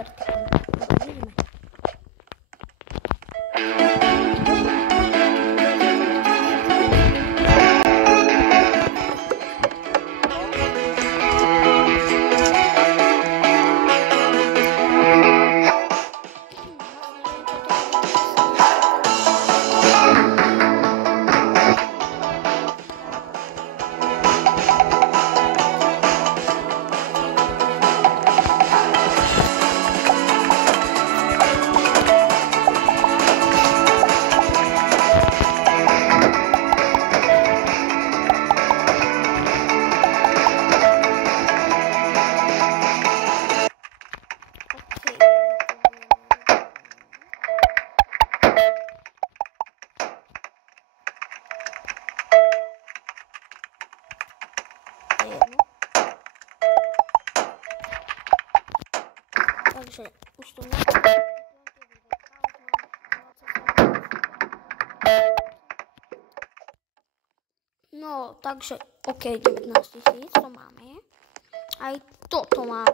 super, tak vidíme. Takže už tu no, takže OK, 19 000 to máme. Aj toto má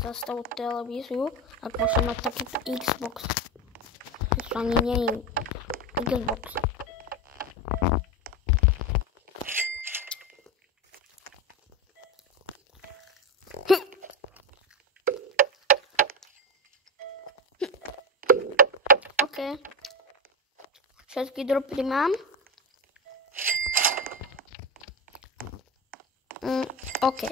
za stavu televíziu, ak môžem mať takýto Xbox. To ani nie je Xbox. OK. Všetky dropy mám. OK.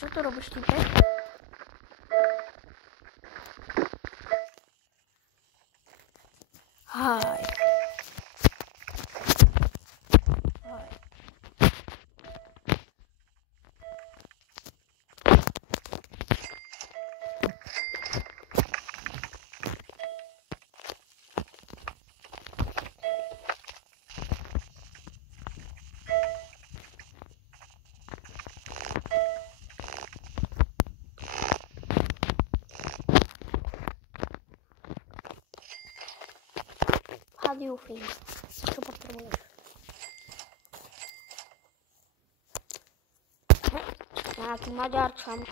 Čo to robíš, týpek? Haj. How do you feel? Čo potrebuješ? Nejaký Maďarčan.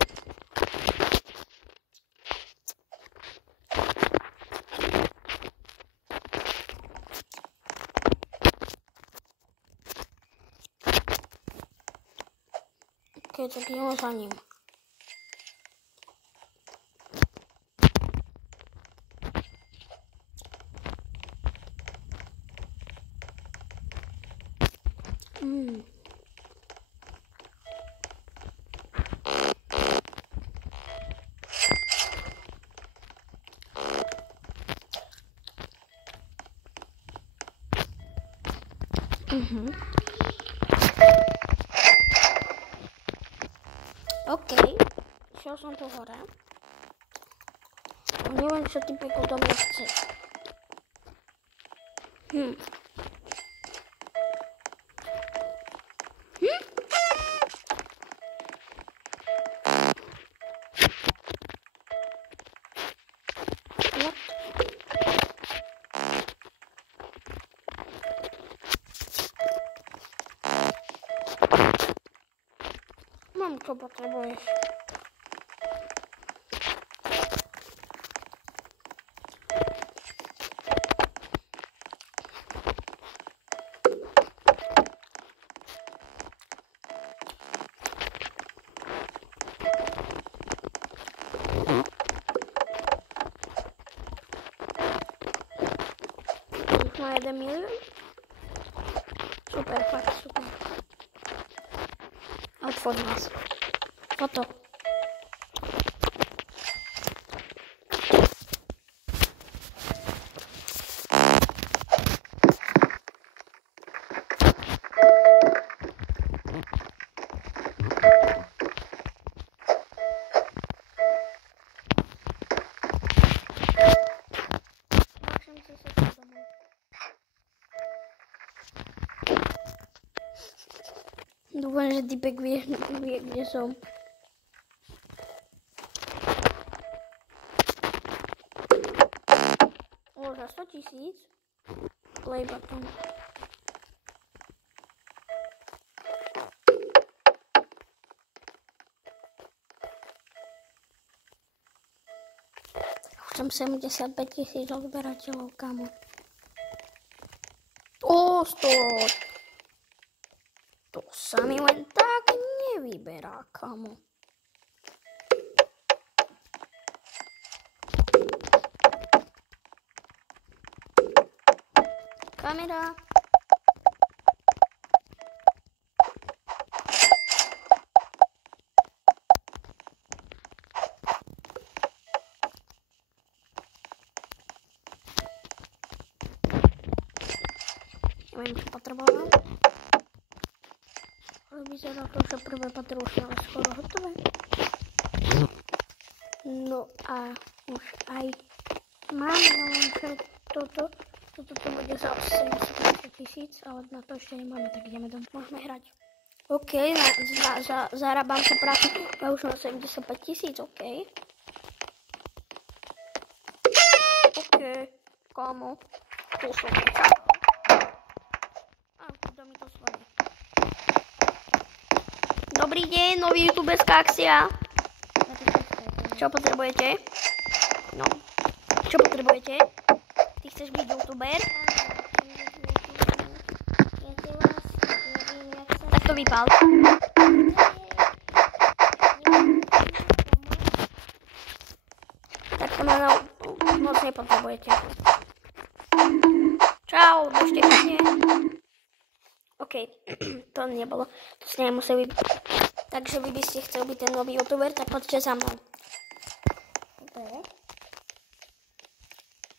OK, tak ideme za ním. OK, šiel som tu hore. Neviem, čo ty peklo do mňa chceš. Mám, čo potrebuješ. Už má 1 milión? Super, fakt super. Otwórz nas. Oto. Dúfam, že typek vie, kde som. O, za 100 000. Play button. Chcem 75 000 odberateľov, kamo. O, 100. To sa mi len tak nevyberá, kamo. Kamera. Neviem, čo potreboval. Vyzerá to, že prvé patro už máme skoro hotové. No a už aj máme, lenže toto bude za 80 000, ale na to ešte nemáme, tak ideme domov. Môžeme hrať. OK, zarábam sa prácu, ja už mám 75 000, OK. OK, kamo, tu som. A, kto mi to zvoní? Dobrý deň, nový youtuberská akcia. Čo potrebujete? No, čo potrebujete? Ty chceš byť youtuber? Tak to vypál. Tak to moc nepotrebujete. Čau, ešte nie. OK, to nebolo. To si nemuseli byť. Takže vy by ste chceli byť ten nový youtuber, tak poďte za mnou. Okay.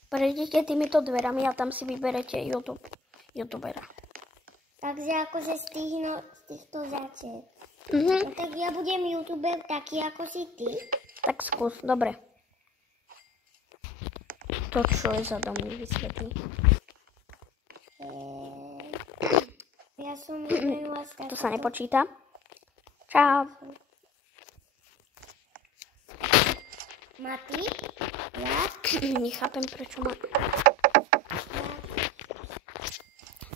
Prejdete týmito dverami a tam si vyberete youtubera. Takže akože z týchto začiek. No, tak ja budem youtuber taký ako si ty. Tak skús, dobre. To čo je za dom, mi vysvetlí. Ja som vymenila to sa nepočíta. Čau. Mati? Ja? Nechápem, prečo ma...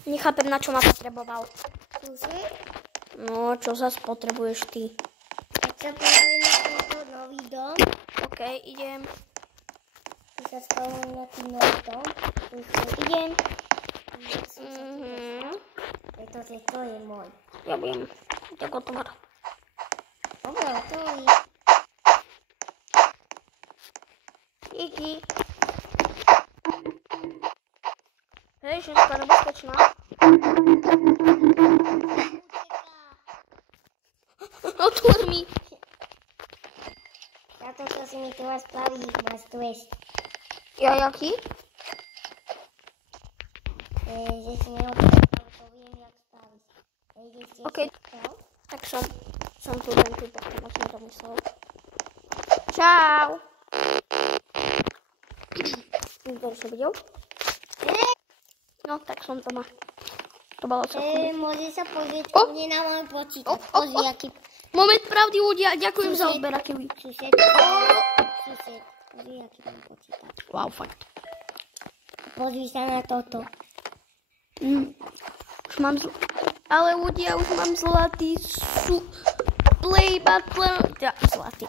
Nechápem, na čo ma potreboval. Sused? No, čo zas potrebuješ ty? Tak sa pozrieme na tento nový dom. OK, idem. Ty sa spolu na tým nový dom. Idem. Pretože to je môj. Ja budem tak otvor. Dobre, otvorí. Díky. Hej, ženská nebezpečná. Otvor mi. Za to, čo si mi tu vás spraví, máš trest. Ja, jaký? Že si neotvoril, to viem, jak spravíš. OK, tak som tu len tu, potom som to myslel. Čau. Nikto už videl? No, tak som to má. To bolo celkom. Môže sa pozrieť mne na môj počítač. Pozri, aký... Moment pravdy, ľudia. Ďakujem za odber, aký vy. Sused. Pozri, aký mám počítač. Wow, fakt. Pozri sa na toto. Už mám ale ľudia, už mám zlatý play button. Zlatý.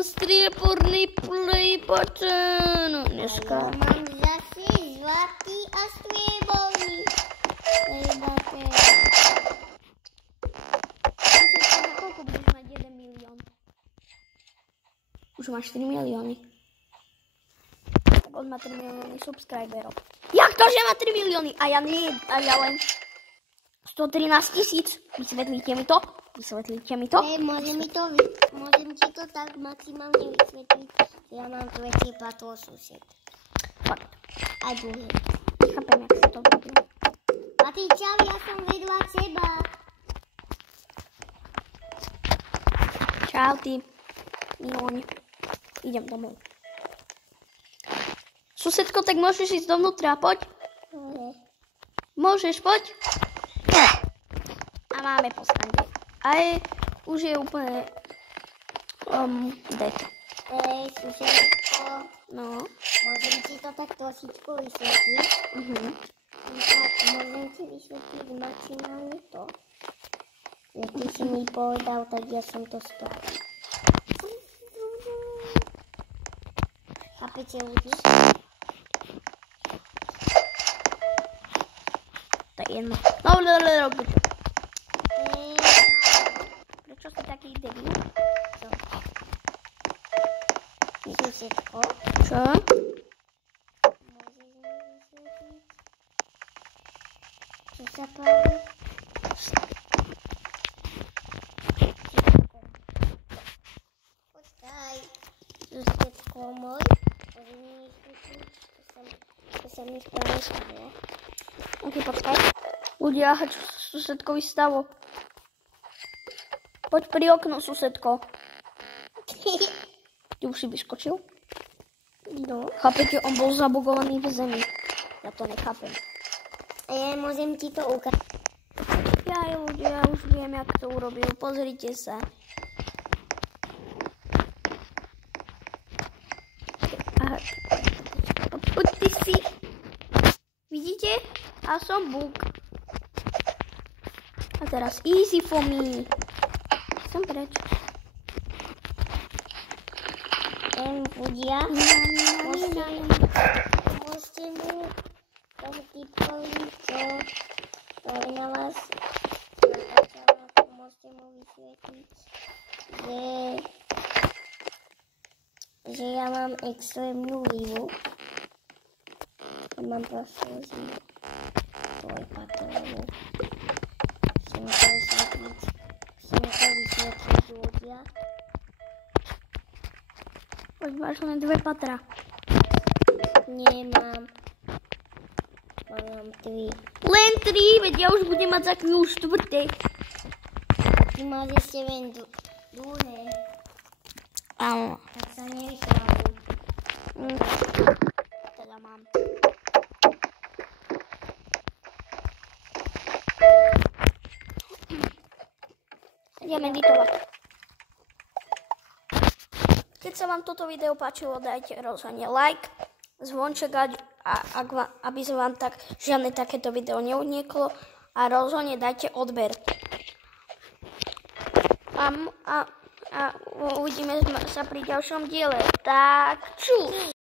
Strieborný play button. Dneska. Ja mám zase zlatý a strieborný play button. Na koľko budeš mať 1 milión? Už máš 4 milióny. Tak on má 3 milióny subscriberov. Jak to, že má 3 milióny? A ja nie, a ja len 113 000. Vysvetlíte mi to? Vysvetlíte mi to? Môžem ti to tak maximálne vysvetliť, že ja mám tretie patro sused. Fakt. Aj druhé. Chápem, jak si to robil. A ty čau, ja som vedľa teba. Čau, ty. Milóni. Idem domov. Susedko, tak môžeš ísť dovnútra, poď. Môžeš, poď. A máme postane. Aj už je úplne dead. Susedko, No. môžem ti to tak trošičku vysvetliť? Môžem ti vysvetliť maximálne to, že ty si mi povedal, tak ja som to spravil. Chápete ľudí? To je jedno. No, prečo si taký debil? Čo? Susedko, Čo? môžeš mi vysvetliť, čo sa práve? Počkaj, susedko môj, môžeš mi vysvetliť, čo sa mi práve stalo? Ok, počkaj. Ľudia, čo sa susedkovi stalo? Poď pri okno, susedko. Ty už si vyskočil? No. Chápete, on bol zabugovaný v zemi. Ja to nechápem. A ja môžem ti to ukázať. Ja ľudia, už viem, jak to urobil. Pozrite sa. Poďte si. Vidíte? A som bug. A teraz easy for me. Som preč. Ľudia, môžete mu každý povedať, čo na vás natáčala, môžete mu vysvetliť, že ja mám extrémnu vývu. Mám prosím dvojpatrovú. Chcem to vysvetliť ľudia. Poď, máš len 2 patra. Nemám. Mám 3. Len 3, veď ja už budem mať za chvíľu 4. Ty máš ešte len druhé. Áno. Tak sa nevyšľavuj. Teda mám. Ideme editovať. Keď sa vám toto video páčilo, dajte rozhodne like, zvonček, aby sa vám tak žiadne takéto video neunieklo a rozhodne dajte odber. A uvidíme sa pri ďalšom diele. Tak čus!